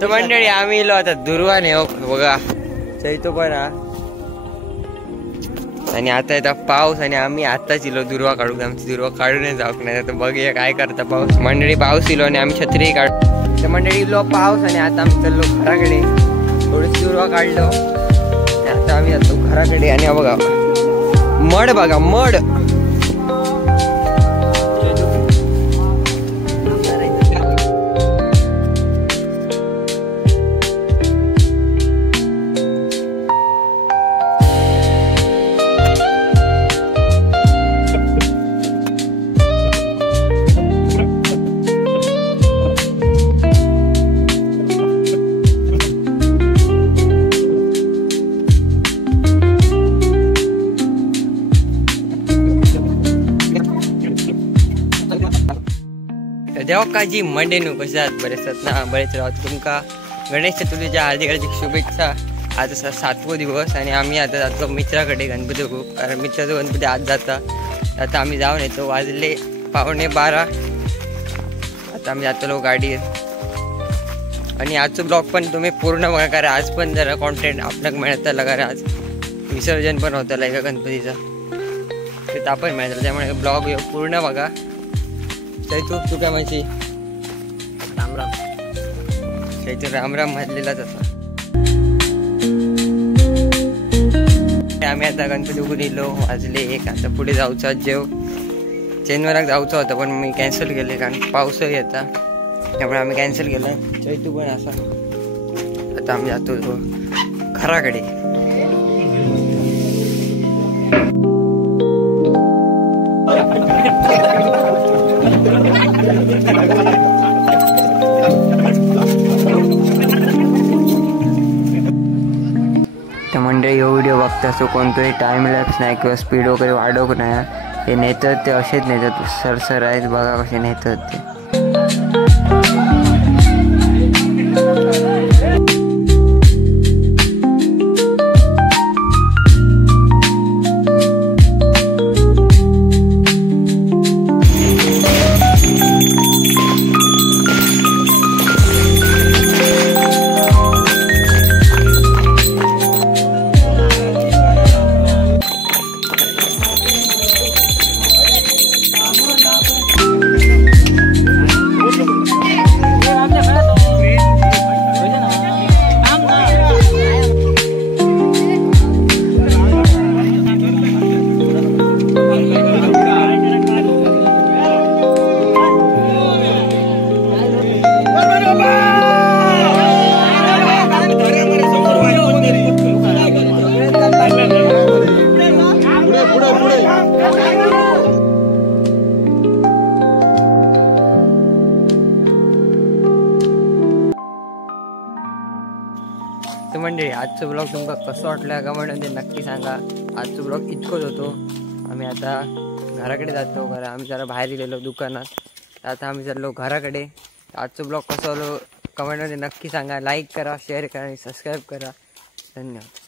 तर मंडळी आम्ही इलो आता दुर्वाने हो बघा चैतो पण आणि आता येतात पाऊस आणि आम्ही आताच इलो दुर्वा काढू आमची दुर्वा काढूनच जाऊ नाही तर बघूया काय करता पाऊस मंडळी पाऊस इलो आणि आम्ही छत्री काढ तर मंडळी इलो पाऊस आणि आता आम्ही चाललो घराकडे थोडीशी दुर्वा काढलो आता आम्ही जातो घराकडे आणि बघा मड बघा मड देवकाजी मंडे नु कशा बरेच ना बरेच राहत तुमका गणेश चतुर्थीच्या हार्दिक हार्दिक शुभेच्छा। आज असा 7वा दिवस आणि आम्ही आता जातो मित्राकडे गणपती बघू कारण मित्राचा गणपती आज जाता आता आम्ही जाऊन येतो वाजले 11:15 आता आम्ही जातो गाडीत आणि आजचा ब्लॉग पण तुम्ही पूर्ण बघा कारण आज पण जरा कॉन्टेंट आपल्याला मिळतं कारण आज विसर्जन पण होतं लाईक गणपतीचा ते आपण मिळतं त्यामुळे ब्लॉग पूर्ण बघा। तू काय म्हणशी राम राम चैतू राम राम म्हणलेलाच असा आम्ही आता गणपती उघडून येलो वाजले 1 आता पुढे जाऊचं जेव चेनवराक जाऊचं होतं पण मी कॅन्सल केले कारण पाऊसही येता त्यामुळे आम्ही कॅन्सल केलं चैतू पण असा आता आम्ही जातो घराकडे। तर मंडळी हे व्हिडिओ बघता असो कोणतंही टाइम लॅप्स नाही किंवा स्पीड वगैरे वाढवक नाही हे नेतात ते असेच नेतात सरसर आहेत बघा कसे नेतात ते। तर मंडळी आजचं ब्लॉग तुमका कसं वाटलं कमेंटमध्ये नक्की सांगा। आजचं ब्लॉग इतकंच होतो आम्ही आता घराकडे जातो कारण आम्ही जरा बाहेर गेलेलो दुकानात आता आम्ही चाललो घराकडे। आजचं ब्लॉग कसं होतं कमेंटमध्ये नक्की सांगा लाईक करा शेअर करा आणि सबस्क्राईब करा धन्यवाद।